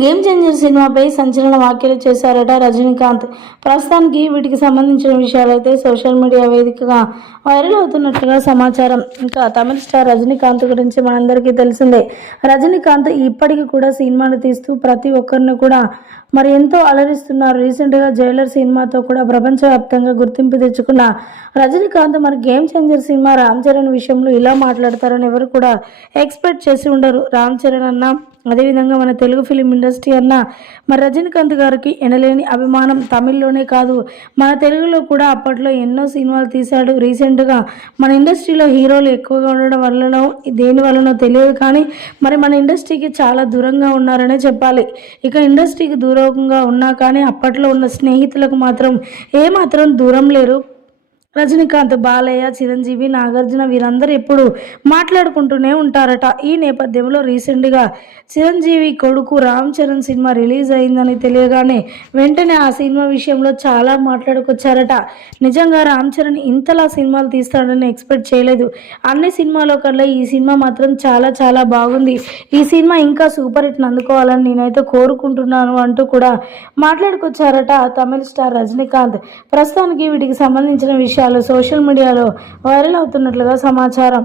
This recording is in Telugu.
గేమ్ చేంజర్ సినిమాపై సంచలన వ్యాఖ్యలు చేశారట రజనీకాంత్. ప్రస్తుతానికి వీటికి సంబంధించిన విషయాలైతే సోషల్ మీడియా వేదికగా వైరల్ అవుతున్నట్లుగా సమాచారం. ఇంకా తమిళ స్టార్ రజనీకాంత్ గురించి మనందరికీ తెలిసిందే. రజనీకాంత్ ఇప్పటికీ కూడా సినిమాలు తీస్తూ ప్రతి ఒక్కరిని కూడా మరి ఎంతో అలరిస్తున్నారు. రీసెంట్గా జైలర్ సినిమాతో కూడా ప్రపంచవ్యాప్తంగా గుర్తింపు తెచ్చుకున్న రజనీకాంత్ మరి game changer cinema Ram Charan విషయంలో ఇలా మాట్లాడతారని ఎవరు కూడా ఎక్స్పెక్ట్ చేసి ఉండరు. రామ్ చరణ్ అన్న, అదేవిధంగా మన తెలుగు ఫిలిం ఇండస్ట్రీ అన్న మరి రజనీకాంత్ గారికి ఎనలేని అభిమానం. తమిళ్లోనే కాదు, మన తెలుగులో కూడా అప్పట్లో ఎన్నో సినిమాలు తీశాడు. రీసెంట్గా మన ఇండస్ట్రీలో హీరోలు ఎక్కువగా ఉండడం వల్లనో దేని వల్లనో తెలియదు కానీ మరి మన ఇండస్ట్రీకి చాలా దూరంగా ఉన్నారనే చెప్పాలి. ఇక ఇండస్ట్రీకి దూరంగా ఉన్నా కానీ అప్పట్లో ఉన్న స్నేహితులకు మాత్రం ఏమాత్రం దూరం లేరు. రజనీకాంత్, బాలయ్య, చిరంజీవి, నాగార్జున వీరందరూ ఎప్పుడు మాట్లాడుకుంటూనే ఉంటారట. ఈ నేపథ్యంలో రీసెంట్గా చిరంజీవి కొడుకు రామ్ చరణ్ సినిమా రిలీజ్ అయిందని తెలియగానే వెంటనే ఆ సినిమా విషయంలో చాలా మాట్లాడుకొచ్చారట. నిజంగా రామ్ చరణ్ ఇంతలా సినిమాలు తీస్తాడని ఎక్స్పెక్ట్ చేయలేదు. అన్ని సినిమాలో కల్లా ఈ సినిమా మాత్రం చాలా చాలా బాగుంది. ఈ సినిమా ఇంకా సూపర్ హిట్ అందుకోవాలని నేనైతే కోరుకుంటున్నాను అంటూ కూడా మాట్లాడుకొచ్చారట తమిళ స్టార్ రజనీకాంత్. ప్రస్తుతానికి వీటికి సంబంధించిన విషయాలు సోషల్ మీడియాలో వైరల్ అవుతున్నట్లుగా సమాచారం.